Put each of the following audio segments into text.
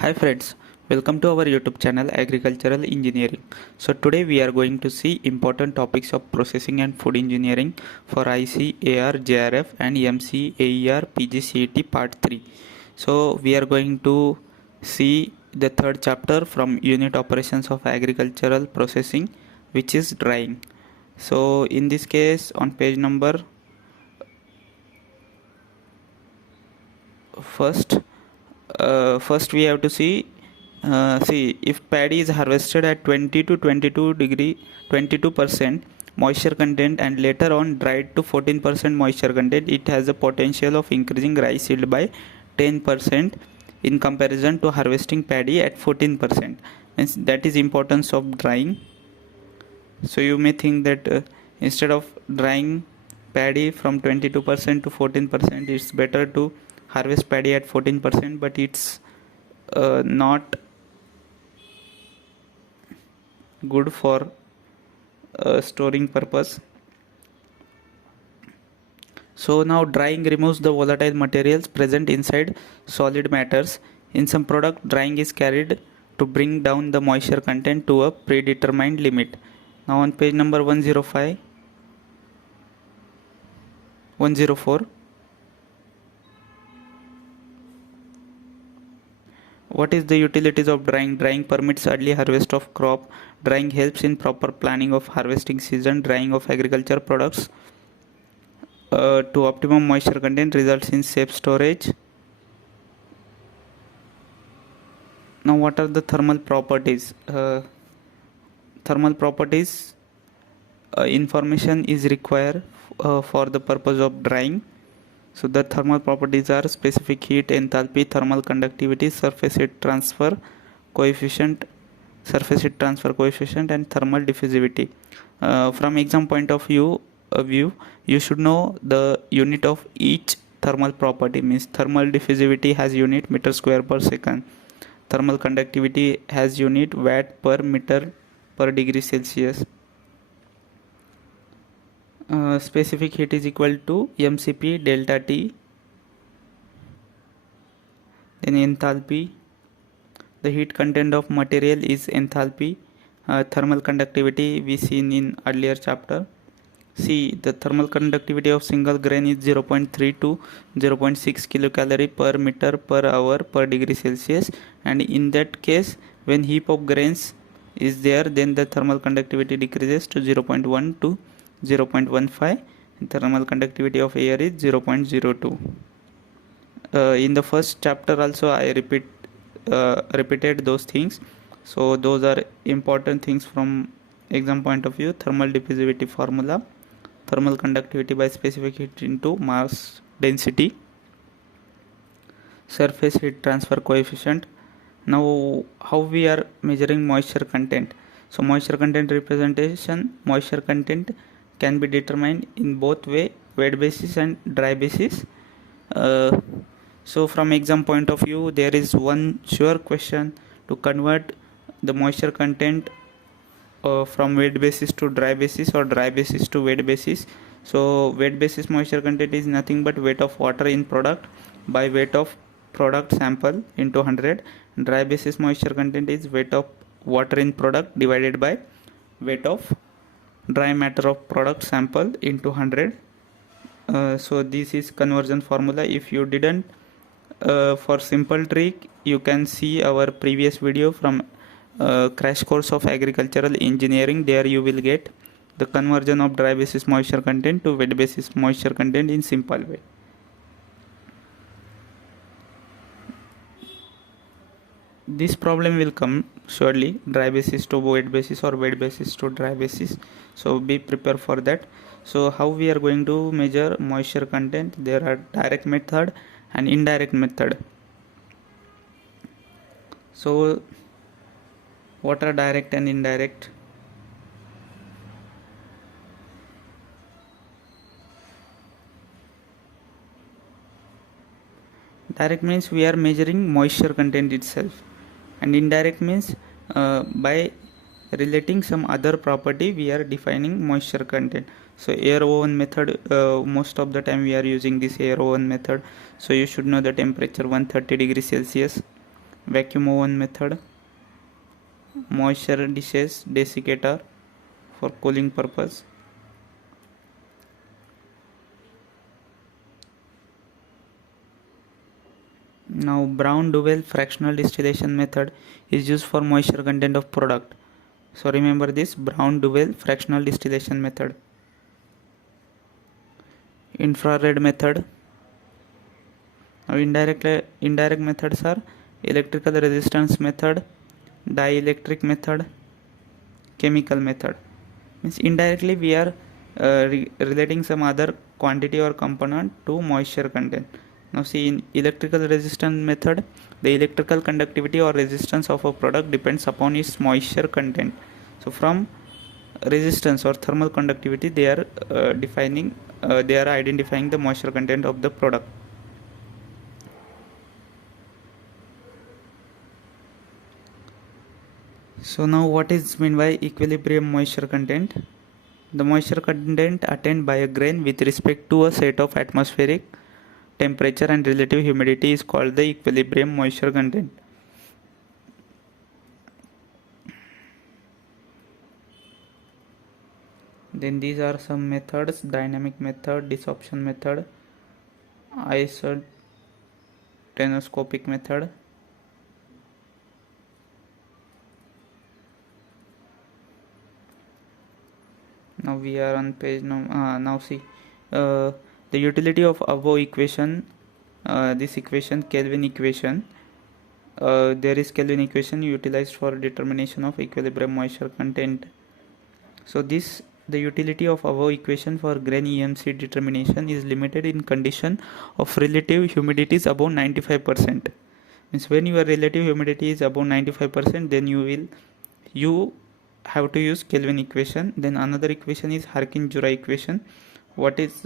Hi friends, welcome to our YouTube channel Agricultural Engineering. So today we are going to see important topics of processing and food engineering for ICAR JRF and MCAER PGCET part 3. So we are going to see the third chapter from unit operations of agricultural processing, which is drying. So in this case on page number first we have to see if paddy is harvested at 20 to 22% moisture content and later on dried to 14% moisture content, it has the potential of increasing rice yield by 10% in comparison to harvesting paddy at 14%. Means that is importance of drying. So you may think that instead of drying paddy from 22% to 14%, it's better to harvest paddy at 14%, but it's not good for storing purpose. So now drying removes the volatile materials present inside solid matters. In some product, drying is carried to bring down the moisture content to a predetermined limit. Now on page number 104, what is the utilities of drying? Drying permits early harvest of crop. Drying helps in proper planning of harvesting season. Drying of agriculture products to optimum moisture content results in safe storage. Now what are the thermal properties? Thermal properties information is required for the purpose of drying. So the thermal properties are specific heat, enthalpy, thermal conductivity, surface heat transfer coefficient, and thermal diffusivity. From exam point of view, you should know the unit of each thermal property. Means thermal diffusivity has unit meter square per second. Thermal conductivity has unit watt per meter per degree Celsius. Specific heat is equal to mcp delta T. Then enthalpy, the heat content of material is enthalpy. Thermal conductivity we seen in earlier chapter. See, the thermal conductivity of single grain is 0.3 to 0.6 kilocalorie per meter per hour per degree Celsius, and in that case when heap of grains is there, then the thermal conductivity decreases to 0.1 to 0.15. Thermal conductivity of air is 0.02. In the first chapter also I repeated those things, so those are important things from exam point of view. Thermal diffusivity formula, thermal conductivity by specific heat into mass density, surface heat transfer coefficient. Now how we are measuring moisture content? So moisture content representation, moisture content can be determined in both way, wet basis and dry basis. So from exam point of view, there is one sure question to convert the moisture content from wet basis to dry basis or dry basis to wet basis. So wet basis moisture content is nothing but weight of water in product by weight of product sample into 100. Dry basis moisture content is weight of water in product divided by weight of dry matter of product sample into 100. So this is conversion formula. If you didn't, for simple trick you can see our previous video from crash course of agricultural engineering. There you will get the conversion of dry basis moisture content to wet basis moisture content in simple way. This problem will come surely, dry basis to wet basis or wet basis to dry basis, so be prepared for that. So how we are going to measure moisture content? There are direct method and indirect method. So what are direct and indirect? Direct means we are measuring moisture content itself, and indirect means by relating some other property we are defining moisture content. So air oven method, most of the time we are using this air oven method. So you should know the temperature 130 degrees Celsius. vacuum oven method, moisture dishes desiccator for cooling purpose. Now brown duvel fractional distillation method is used for moisture content of product. So remember this brown duvel fractional distillation method. Infrared method. Now indirect methods are electrical resistance method, dielectric method, chemical method. Means indirectly we are relating some other quantity or component to moisture content. Now see, in electrical resistance method, the electrical conductivity or resistance of a product depends upon its moisture content. So from resistance or thermal conductivity they are identifying the moisture content of the product. So now what is meant by equilibrium moisture content? The moisture content attained by a grain with respect to a set of atmospheric temperature and relative humidity is called the equilibrium moisture content. Then these are some methods: dynamic method, desorption method, isotonoscopic method. Now we are on page now see the utility of above equation, this equation Kelvin equation. There is Kelvin equation utilized for determination of equilibrium moisture content. So the utility of above equation for grain EMC determination is limited in condition of relative humidity is above 95%. Means when your relative humidity is above 95%, then you have to use Kelvin equation. Then another equation is Harkin-Jura equation. What is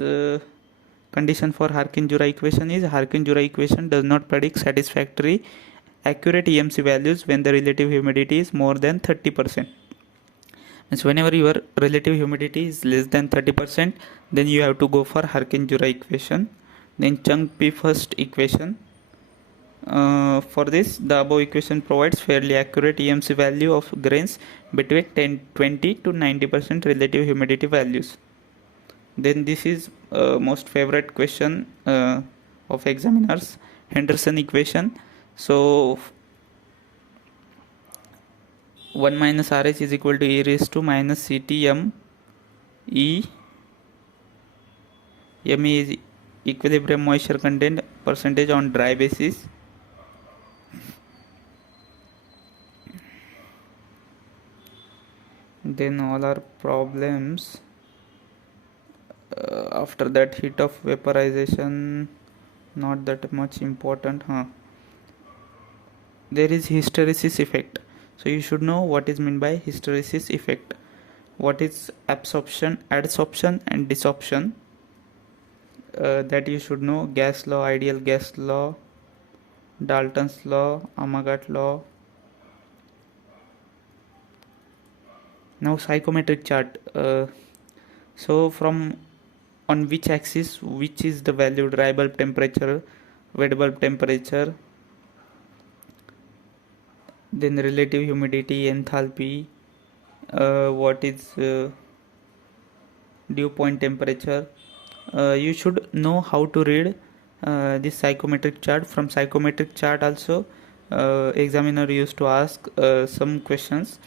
condition for Harkin-Jura equation is Harkin-Jura equation does not predict satisfactory accurate EMC values when the relative humidity is more than 30%. Means whenever your relative humidity is less than 30%, then you have to go for Harkin-Jura equation. Then Chung-P first equation. For this, the above equation provides fairly accurate EMC value of grains between 20 to 90% relative humidity values. Then this is most favorite question of examiners, Henderson equation. So 1 minus RH is equal to E raised to minus CTM E. Me is equilibrium moisture content percentage on dry basis. Then all our problems. After that, heat of vaporization, not that much important. There is hysteresis effect. So you should know what is meant by hysteresis effect. What is absorption, adsorption and desorption. That you should know: gas law, ideal gas law, Dalton's law, Amagat law. Now psychometric chart. So from on which axis which is the value: dry bulb temperature, wet bulb temperature, then relative humidity, enthalpy, what is dew point temperature. You should know how to read this psychometric chart. From psychometric chart also examiner used to ask some questions.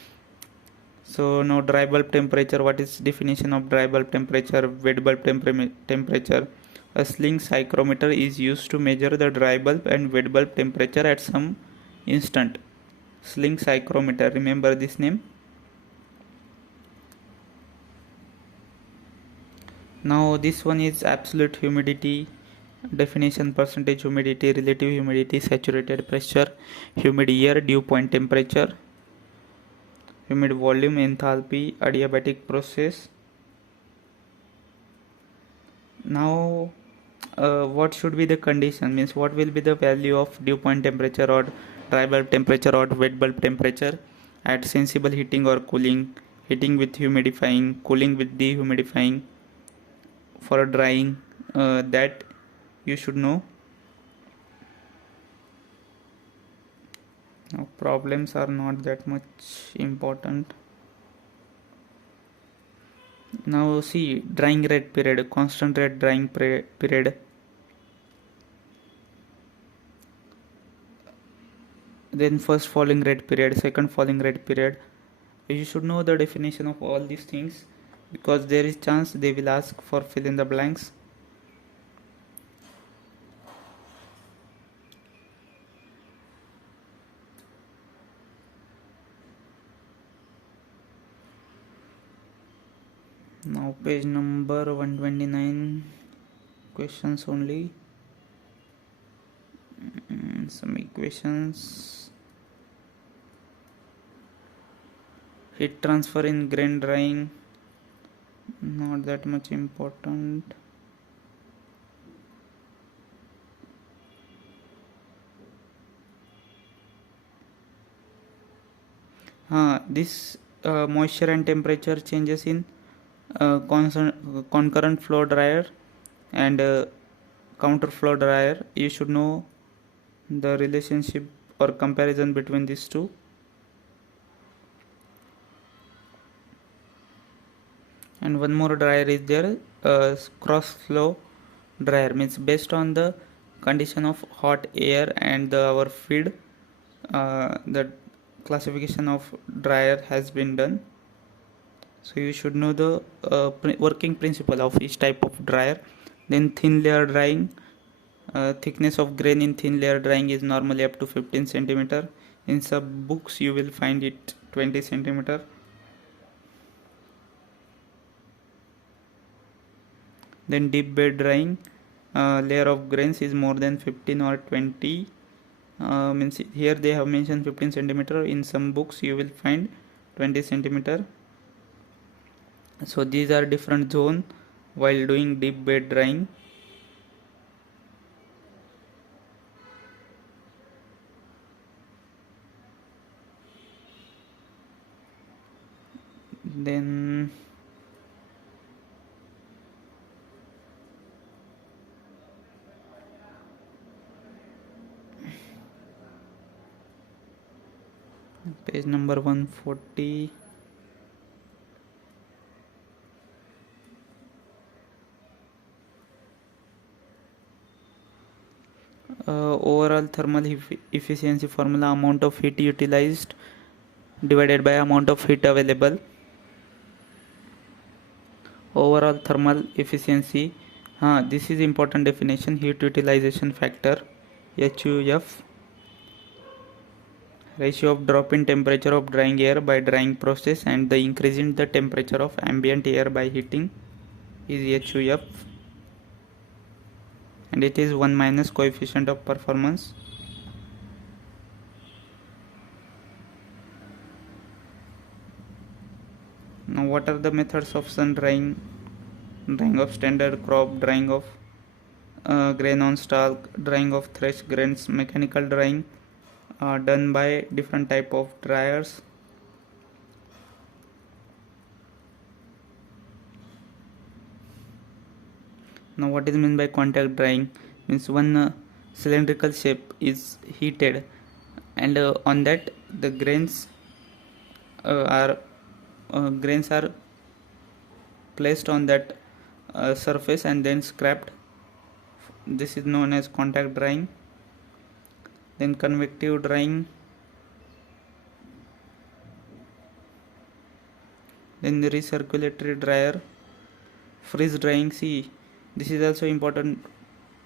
So now dry bulb temperature, what is definition of dry bulb temperature? Wet bulb temperature. A sling psychrometer is used to measure the dry bulb and wet bulb temperature at some instant. Sling psychrometer, remember this name. Now this one is absolute humidity definition: percentage humidity, relative humidity, saturated pressure, humid air, dew point temperature, humid volume, enthalpy, adiabatic process. Now what should be the condition? Means what will be the value of dew point temperature or dry bulb temperature or wet bulb temperature at sensible heating or cooling, heating with humidifying, cooling with dehumidifying, for drying, that you should know. Now problems are not that much important. Now see, drying rate period, constant rate drying period, then first falling rate period, second falling rate period. You should know the definition of all these things, because there is chance they will ask for fill in the blanks. Now page number 129, questions only. Some equations. Heat transfer in grain drying, not that much important. This moisture and temperature changes in concurrent flow dryer and counter flow dryer. You should know the relationship or comparison between these two. And one more dryer is there, cross flow dryer, means based on the condition of hot air and our feed, the classification of dryer has been done. So you should know the working principle of each type of dryer. Then thin layer drying, thickness of grain in thin layer drying is normally up to 15 centimeter. In some books you will find it 20 centimeter. Then deep bed drying, layer of grains is more than 15 or 20, means here they have mentioned 15 centimeter. In some books you will find 20 centimeter. So these are different zone while doing deep bed drying. Then page number 140. Overall thermal efficiency formula: amount of heat utilized divided by amount of heat available. Overall thermal efficiency, this is important definition: heat utilization factor, HUF, ratio of drop in temperature of drying air by drying process and the increase in the temperature of ambient air by heating is HUF, and it is 1 minus coefficient of performance. Now what are the methods of sun drying? Drying of standard crop, drying of grain on stalk, drying of thresh grains, mechanical drying done by different type of dryers. Now what is meant by contact drying? Means one cylindrical shape is heated and on that the grains are placed on that surface and then scrapped. This is known as contact drying. Then convective drying, then the recirculatory dryer, freeze drying. See, this is also important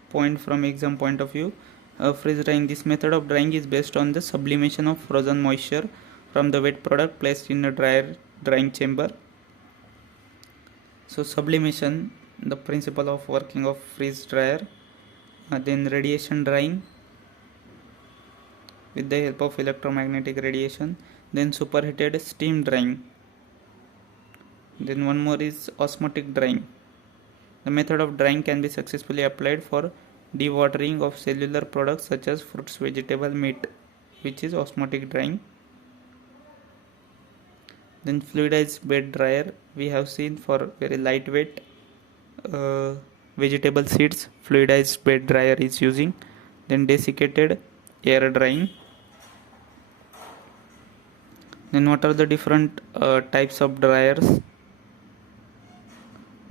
point from exam point of view. Freeze drying, this method of drying is based on the sublimation of frozen moisture from the wet product placed in a drying chamber. So sublimation, the principle of working of freeze dryer. Then radiation drying with the help of electromagnetic radiation. Then superheated steam drying. Then one more is osmotic drying. The method of drying can be successfully applied for dewatering of cellular products such as fruits, vegetable, meat, which is osmotic drying. Then fluidized bed dryer, we have seen for very lightweight vegetable seeds, fluidized bed dryer is using. Then desiccated air drying. Then what are the different types of dryers?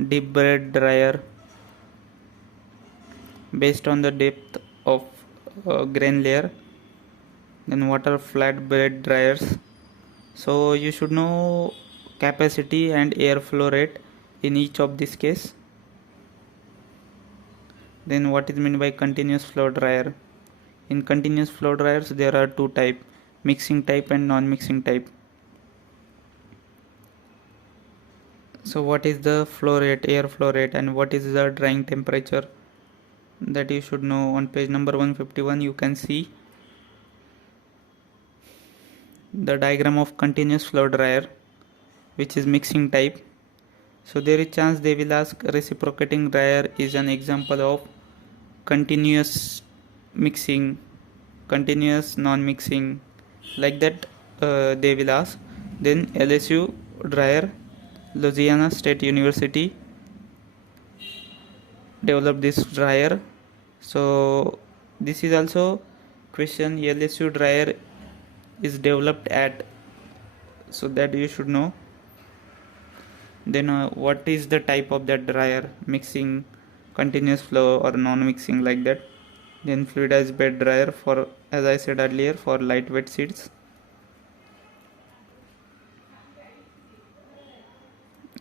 Deep bed dryer, based on the depth of grain layer. Then what are flat bed dryers? So you should know capacity and airflow rate in each of this case. Then what is meant by continuous flow dryer? In continuous flow dryers there are two types, mixing type and non-mixing type. So what is the flow rate, airflow rate, and what is the drying temperature? That you should know. On page number 151 you can see the diagram of continuous flow dryer, which is mixing type. So there is chance they will ask reciprocating dryer is an example of continuous mixing, continuous non-mixing, like that they will ask. Then LSU dryer, Louisiana State University developed this dryer. So this is also question, LSU dryer is developed at, so that you should know. Then what is the type of that dryer, mixing, continuous flow, or non-mixing, like that. Then fluidized bed dryer, for, as I said earlier, for lightweight seeds.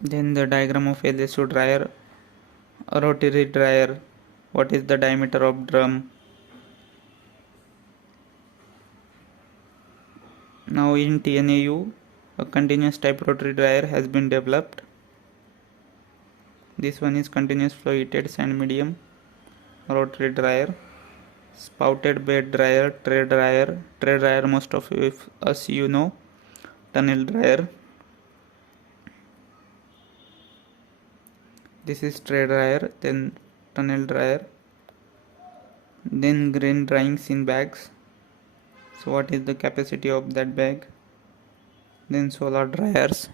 Then the diagram of LSU dryer. Rotary dryer, what is the diameter of drum? Now in TNAU a continuous type rotary dryer has been developed. This one is continuous flow heated sand medium rotary dryer. Spouted bed dryer, tray dryer most of us you know. Tunnel dryer, this is tray dryer. Then tunnel dryer. Then grain dryings in bags, so what is the capacity of that bag? Then solar dryers.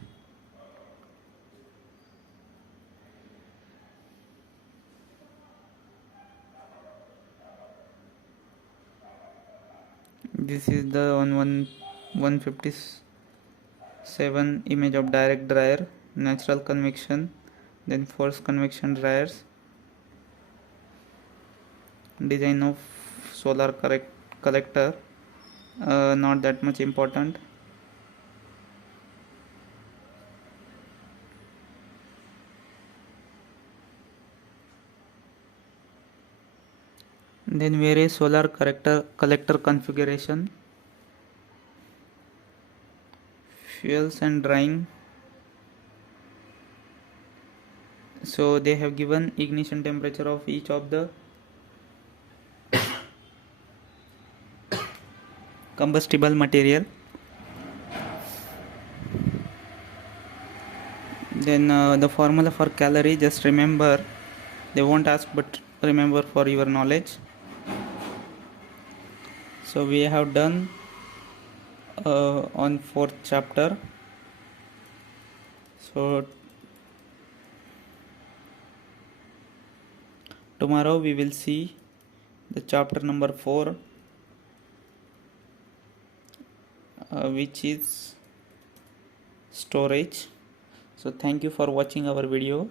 This is the 157 image of direct dryer, natural convection, then forced convection dryers. Design of solar collector, not that much important. Then various solar collector configuration, fuels and drying. So they have given ignition temperature of each of the combustible material. Then the formula for calorie, just remember, they won't ask, but remember for your knowledge. So we have done on 4th chapter. So tomorrow we will see the chapter number 4, which is storage. So thank you for watching our video.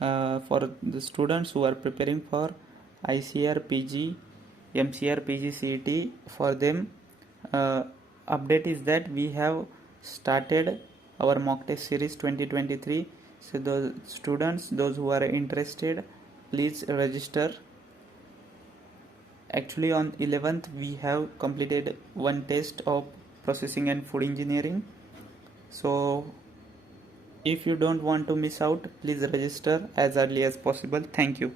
For the students who are preparing for ICAR PG, MCR PG CET, for them update is that we have started our mock test series 2023. So the students, those who are interested, please register. Actually on 11th we have completed one test of processing and food engineering. So if you don't want to miss out, please register as early as possible. Thank you.